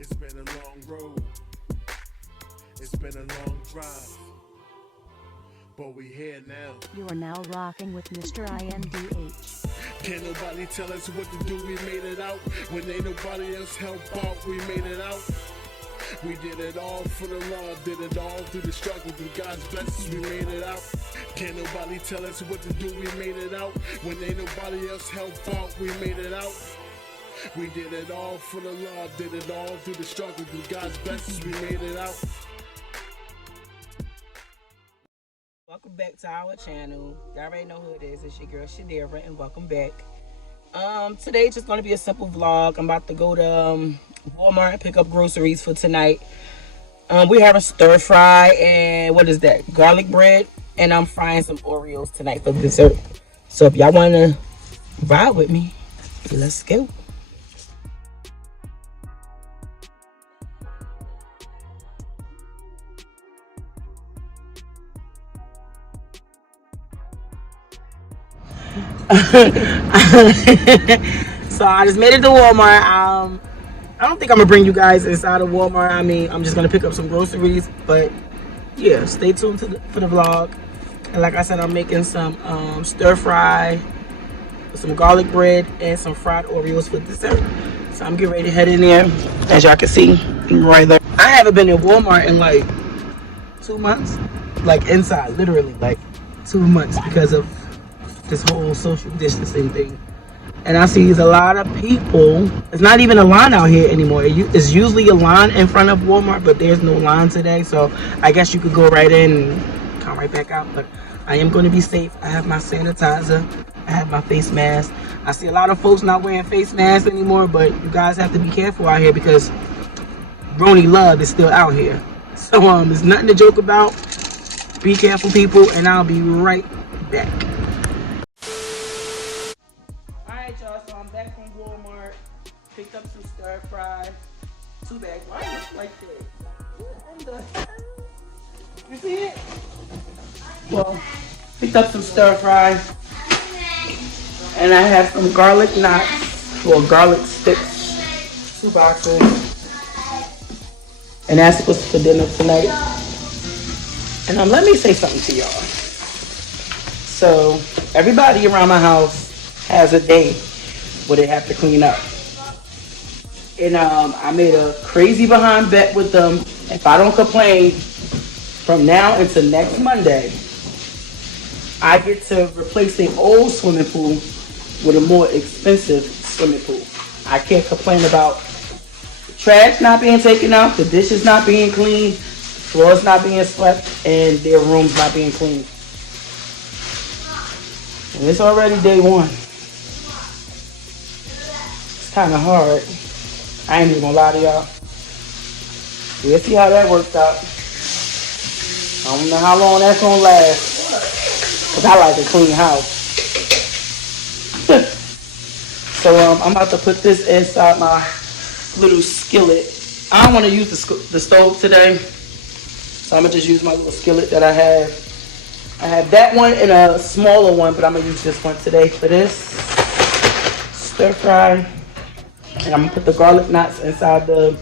It's been a long road. It's been a long drive. But we here now. You are now rocking with Mr. INDH. Can't nobody tell us what to do, we made it out. When ain't nobody else help out, we made it out. We did it all for the love, did it all through the struggle, through God's blessings, we made it out. Can't nobody tell us what to do, we made it out. When ain't nobody else help out, we made it out. We did it all for the love, did it all through the struggle, through God's blessings, we made it out. Welcome back to our channel. Y'all already know who it is. It's your girl Shadera, and welcome back. Today's just gonna be a simple vlog. I'm about to go to Walmart and pick up groceries for tonight. We're having stir fry and what is that? Garlic bread, and I'm frying some Oreos tonight for dessert. So if y'all wanna ride with me, let's go. So I just made it to Walmart. I don't think I'm gonna bring you guys inside of Walmart. I mean, I'm just gonna pick up some groceries, but yeah, stay tuned for the vlog. And like I said, I'm making some stir fry with some garlic bread and some fried Oreos for dessert. So I'm getting ready to head in there. As y'all can see, I'm right there. I haven't been in Walmart in like 2 months, like inside, literally like 2 months because of this whole social distancing thing. And I see a lot of people. It's not even a line out here anymore. It's usually a line in front of Walmart, but there's no line today. So I guess you could go right in and come right back out. But I am going to be safe. I have my sanitizer. I have my face mask. I see a lot of folks not wearing face masks anymore, but you guys have to be careful out here because Brony Love is still out here. So there's nothing to joke about. Be careful, people, and I'll be right back. Y'all, so I'm back from Walmart, picked up some stir fry, 2 bags. Why is it like this? What in the hell? You see it? Well, picked up some stir fry, and I have some garlic knots or garlic sticks, 2 boxes, and that's what's for dinner tonight. And let me say something to y'all. So everybody around my house has a day where they have to clean up. And I made a crazy behind bet with them. If I don't complain from now until next Monday, I get to replace the old swimming pool with a more expensive swimming pool. I can't complain about the trash not being taken out, the dishes not being cleaned, the floors not being swept, and their rooms not being cleaned. And it's already day 1. Kind of hard. I ain't even gonna lie to y'all. We'll see how that works out. I don't know how long that's gonna last, because I like a clean house. So I'm about to put this inside my little skillet. I don't want to use the stove today, so I'm gonna just use my little skillet that I have. I have that one and a smaller one, but I'm gonna use this one today for this stir fry. And I'm gonna put the garlic knots inside the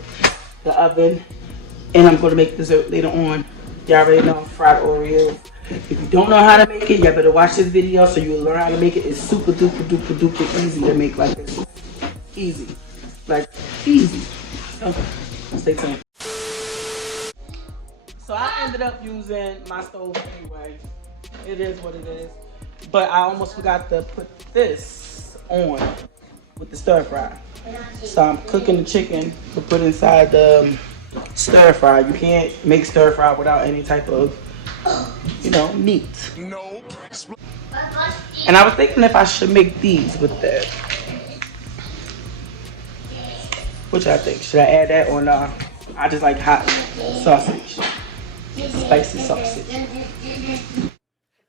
oven, and I'm gonna make dessert later on. Y'all already know fried Oreos. If you don't know how to make it, y'all better watch this video so you'll learn how to make it. It's super duper duper duper easy to make like this. Easy, like easy. So stay tuned. So I ended up using my stove anyway. It is what it is. But I almost forgot to put this on with the stir fry. So I'm cooking the chicken to put inside the stir fry. You can't make stir fry without any type of, meat. No. And I was thinking if I should make these with that. Which I think. Should I add that or not? I just like hot sausage. Spicy sausage.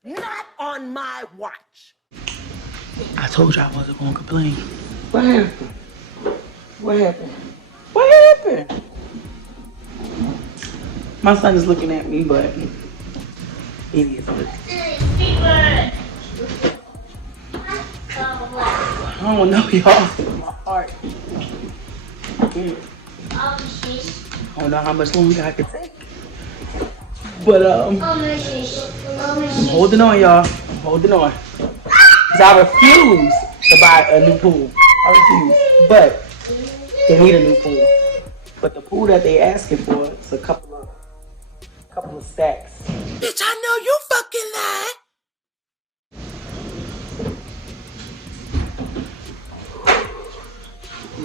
Not on my watch. I told you I wasn't gonna complain. What happened? What happened? What happened? My son is looking at me, but idiot. I don't know, y'all. My heart. All the cheese. I don't know how much longer I can take. But All the cheese. All the I'm cheese. holding on, y'all. I'm holding on. Cause I refuse to buy a new pool. I refuse. But they need a new pool. But the pool that they asking for is a couple of stacks. Bitch, I know you fucking lying.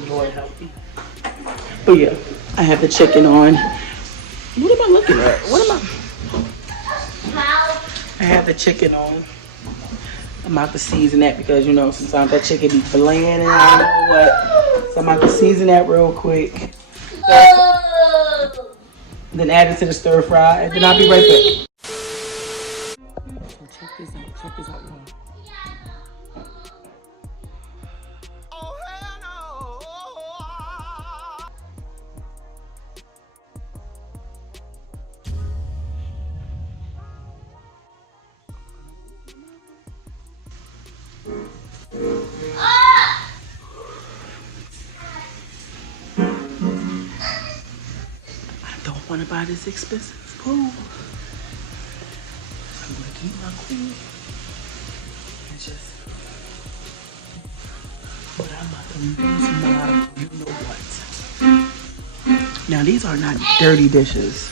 Lord help me. But yeah, I have the chicken on. What am I looking at? I have the chicken on. I'm about to season that because, you know, sometimes that chicken be bland and I don't know what. So I'm about to season that real quick. Then add it to the stir fry and then I'll be right back. So check this out, y'all. I don't want to buy this expensive pool. I'm going to keep my cool. And just... But I'm about to lose my you know what. Now these are not dirty dishes.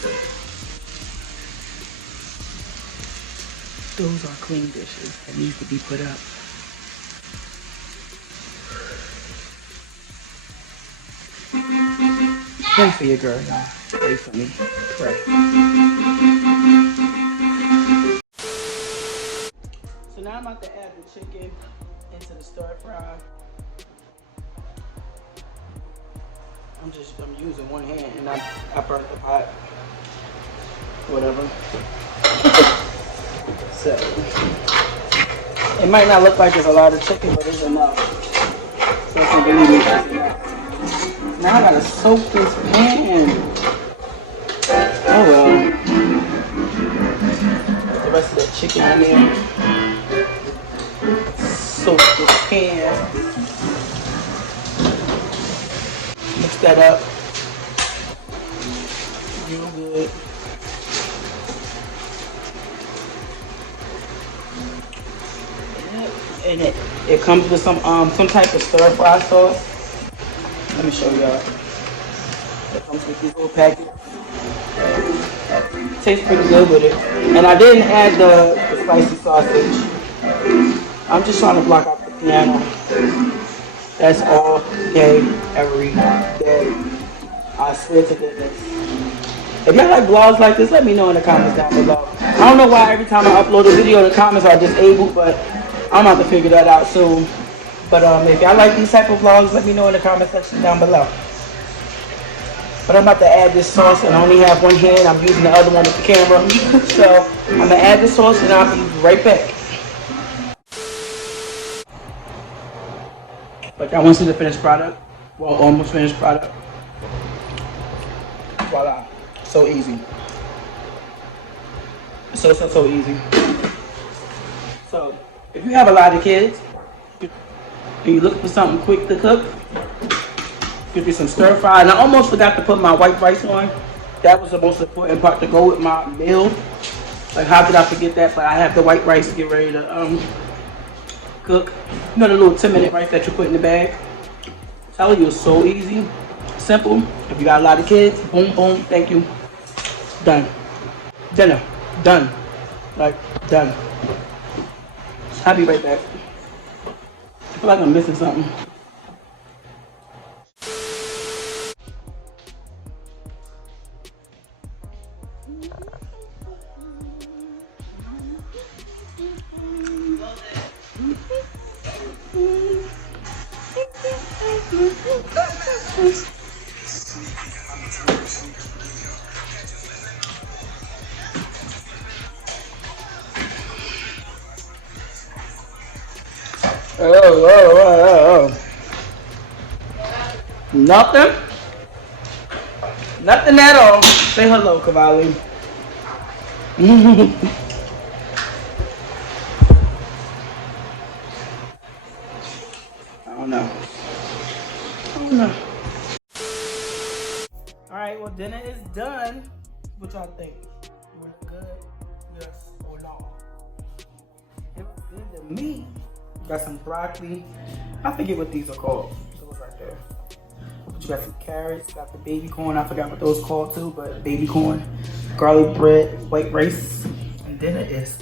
Those are clean dishes that needs to be put up. Pray for your girl, y'all. Pray for me. Pray. So now I'm about to add the chicken into the stir fry. I'm using one hand and I burnt the pot. Whatever. So it might not look like there's a lot of chicken, but it's enough. So if you believe me, it's enough. Now I gotta soak this pan. Oh well. Put the rest of that chicken in there. Soak this pan. Mix that up. Real good. And it comes with some type of stir fry sauce. Let me show y'all. It comes with these little packets. Tastes pretty good with it. And I didn't add the spicy sausage. I'm just trying to block out the piano. That's all day, every day. I swear to goodness. If y'all like vlogs like this, let me know in the comments down below. I don't know why every time I upload a video, the comments are disabled, but I'm about to figure that out soon. But if y'all like these type of vlogs, let me know in the comment section down below. But I'm about to add this sauce, and I only have one hand. I'm using the other one with the camera. So I'm gonna add this sauce, and I'll be right back. But y'all want to see the finished product? Well, almost finished product. Voila. So easy. So easy. So if you have a lot of kids and you look for something quick to cook, give you some stir fry. And I almost forgot to put my white rice on. That was the most important part to go with my meal. Like, how did I forget that? But I have the white rice to get ready to cook. You know the little 10-minute rice that you put in the bag? I'm telling you, it's so easy. Simple. If you got a lot of kids, boom, boom, thank you. Done. Dinner. Done. Like, done. I'll be right back. I feel like I'm missing something. Oh. Nothing? Nothing at all. Say hello, Cavalli. I don't know. Alright, well dinner is done. What y'all think? You look good? Yes or no? It looks good to me. Got some broccoli. I forget what these are called. Those right there. But you got some carrots, got the baby corn. I forgot what those called too, but baby corn, garlic bread, white rice, and dinner is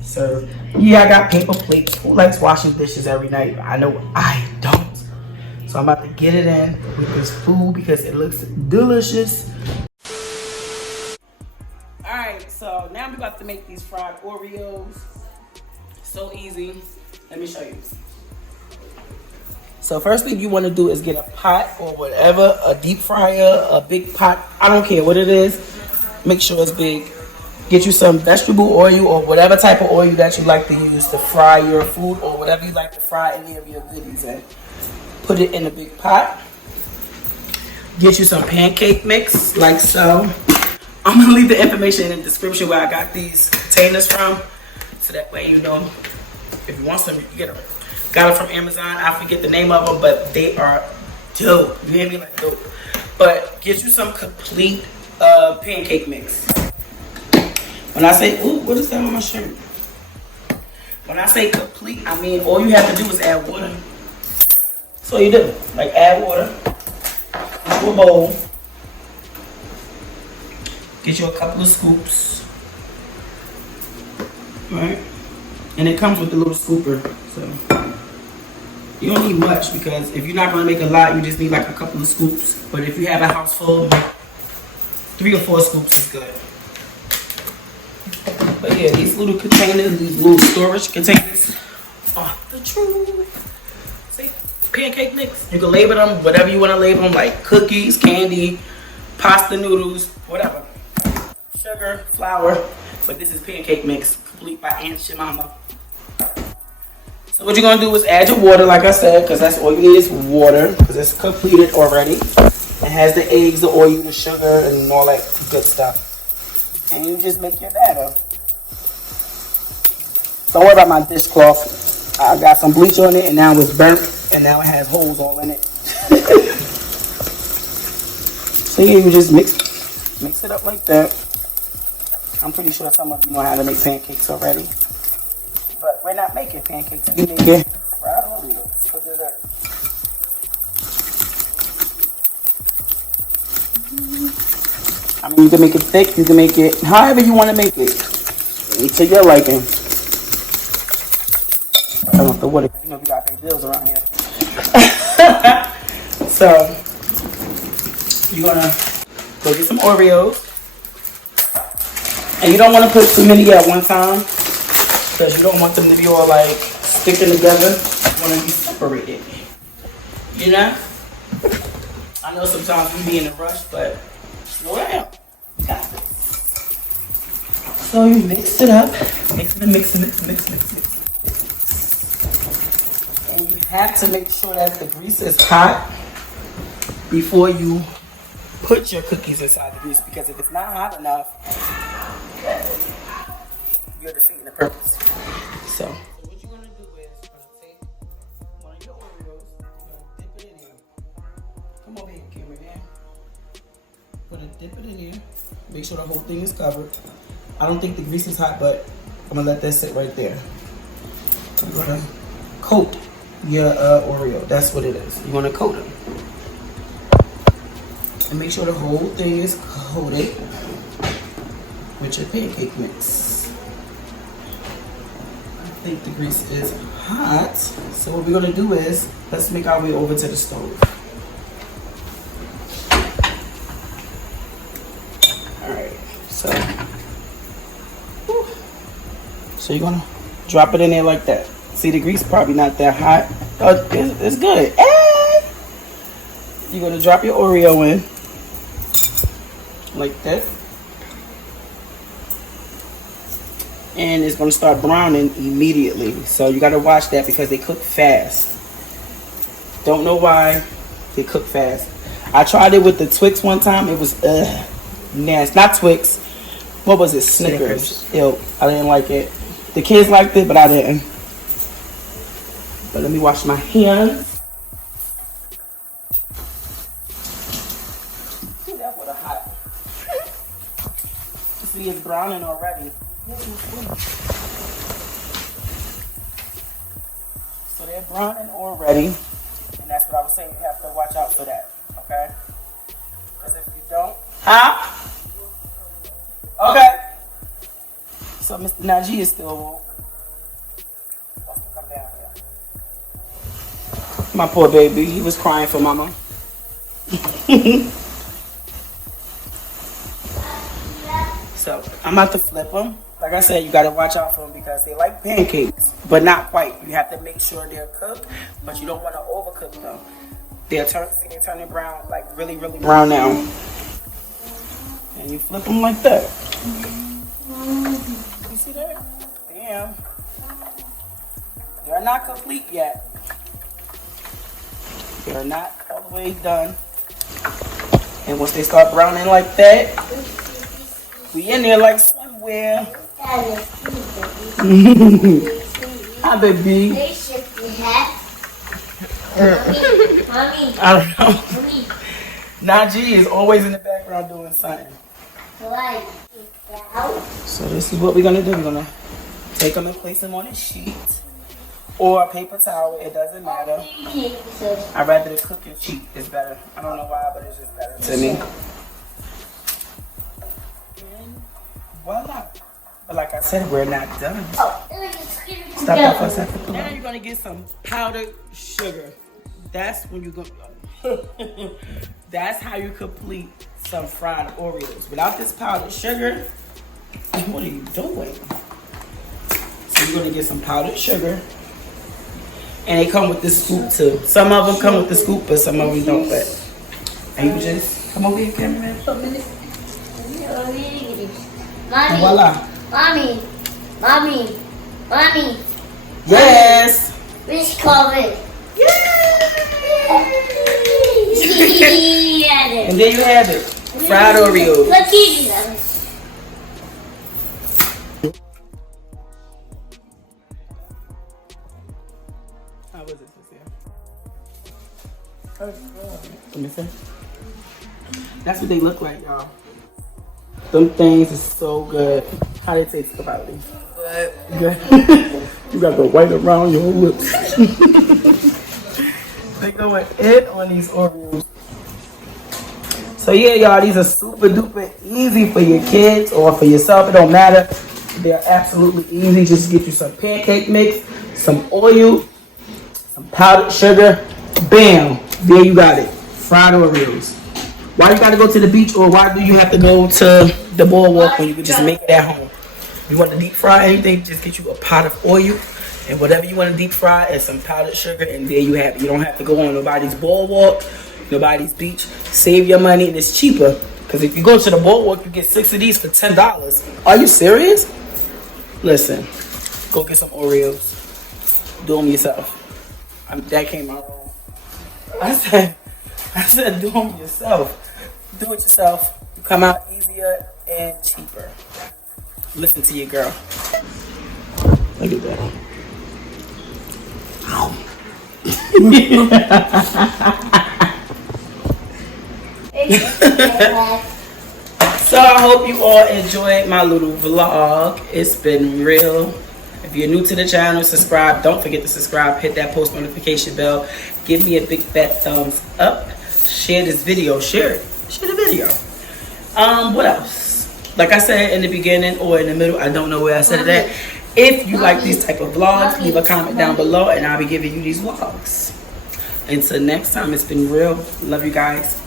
served. Yeah, I got paper plates. Who likes washing dishes every night? I know I don't. So I'm about to get it in with this food because it looks delicious. Alright, so now I'm about to make these fried Oreos. So easy. Let me show you. So first thing you want to do is get a pot or whatever, a deep fryer, a big pot. I don't care what it is. Make sure it's big. Get you some vegetable oil or whatever type of oil that you like to use to fry your food or whatever you like to fry any of your goodies in. Put it in a big pot. Get you some pancake mix, like so. I'm gonna leave the information in the description where I got these containers from, so that way you know if you want some, you can get them. Got them from Amazon. I forget the name of them, but they are dope. You hear me? Like dope. But get you some complete pancake mix. When I say, ooh, what is that on my shirt? When I say complete, I mean all you have to do is add water. That's all you do. Like add water into a bowl. Get you a couple of scoops. Alright? And it comes with a little scooper. So you don't need much because if you're not gonna make a lot, you just need like a couple of scoops. But if you have a house full, 3 or 4 scoops is good. But yeah, these little containers, these little storage containers are the truth. See? Pancake mix. You can label them whatever you want to label them, like cookies, candy, pasta noodles, whatever. Sugar, flour. But this is pancake mix, complete by Aunt Shimama. So what you're going to do is add your water, like I said, because that's all you need is water, because it's completed already. It has the eggs, the oil, the sugar, and all that good stuff. And you just make your batter. Don't worry about my dishcloth. I got some bleach on it, and now it's burnt, and now it has holes all in it. So yeah, you just mix it up like that. I'm pretty sure some of you know how to make pancakes already. But we're not making pancakes. We making fried Oreos for dessert. I mean, you can make it thick. You can make it however you want to make it. To your liking. I want the water. You know we got to pay bills around here. So you're gonna go get some Oreos. And you don't want to put too many at one time because you don't want them to be all like sticking together. You want to be separated. You know? I know sometimes we be in a rush, but slow down. Got it. So you mix it up. Mix. And you have to make sure that the grease is hot before you put your cookies inside the grease, because if it's not hot enough, you're defeating the purpose. So what you're gonna do is you're gonna take one of your Oreos, you're gonna dip it in here. Come over here, camera man. Dip it in here. Make sure the whole thing is covered. I don't think the grease is hot, but I'm gonna let that sit right there. I'm gonna coat your Oreo. That's what it is. You wanna coat it. And make sure the whole thing is coated with your pancake mix. I think the grease is hot. So what we're gonna do is, let's make our way over to the stove. Alright, so you're gonna drop it in there like that. See, the grease probably not that hot. Oh, it's good. You're gonna drop your Oreo in like that. And it's gonna start browning immediately. So you gotta watch that because they cook fast. Don't know why they cook fast. I tried it with the Twix one time. It was nasty. Not Twix. What was it? Snickers. Ew, I didn't like it. The kids liked it, but I didn't. But let me wash my hands. up with a hot. See, it's browning already. So they're browning already. And that's what I was saying. You have to watch out for that. Okay? Because if you don't... Huh? Okay. So Mr. Najee is still woke. Come down here. My poor baby. He was crying for mama. So I'm about to flip them. Like I said, you gotta watch out for them because they like pancakes, but not quite. You have to make sure they're cooked, but you don't want to overcook them. They're turning brown, like really, really brown now. And you flip them like that. You see that? Damn. They're not complete yet. They're not all the way done. And once they start browning like that, we in there like somewhere. Hi, baby. Mommy. I don't know. Najee is always in the background doing something. So this is what we're gonna do. We're gonna take them and place them on a sheet or a paper towel. It doesn't matter. I'd rather the cooking sheet is better. I don't know why, but it's just better to me. And voila. But like I said, we're not done. Stop that for a second. Now you're gonna get some powdered sugar. That's when you go. That's how you complete some fried Oreos. Without this powdered sugar, what are you doing? So you're gonna get some powdered sugar, and they come with this scoop too. Some of them come with the scoop, but some of them don't. But and you just come over here, cameraman. Mommy. Voila. Mommy. Mommy. Mommy. Yes. Which cover? And there you have it. Fried Oreos. Look easy though. How was it, Let me see. That's what they look like, y'all. Them things is so good. How they taste about these? Good. You got the white around your lips. They going in on these Oreos. So yeah, y'all, these are super duper easy for your kids or for yourself. It don't matter. They're absolutely easy. Just get you some pancake mix, some oil, some powdered sugar. Bam. There you got it. Fried Oreos. Why you gotta go to the beach or why do you have to go to the boardwalk when you can just make it at home? If you want to deep fry anything, just get you a pot of oil and whatever you want to deep fry and some powdered sugar, and there you have it. You don't have to go on nobody's boardwalk, nobody's beach. Save your money and it's cheaper. Because if you go to the boardwalk, you get 6 of these for $10. Are you serious? Listen, go get some Oreos. Do them yourself. That came out wrong. I said do them yourself. Do it yourself. You come out easier and cheaper. Listen to your girl. Look at that. So I hope you all enjoyed my little vlog. It's been real. If you're new to the channel, subscribe. Don't forget to subscribe. Hit that post notification bell. Give me a big fat thumbs up. Share this video. Share it. Share the video. What else? Like I said in the beginning or in the middle, I don't know where I said it at. If you like these type of vlogs, leave a comment down below and I'll be giving you these vlogs. Until next time, it's been real. Love you guys.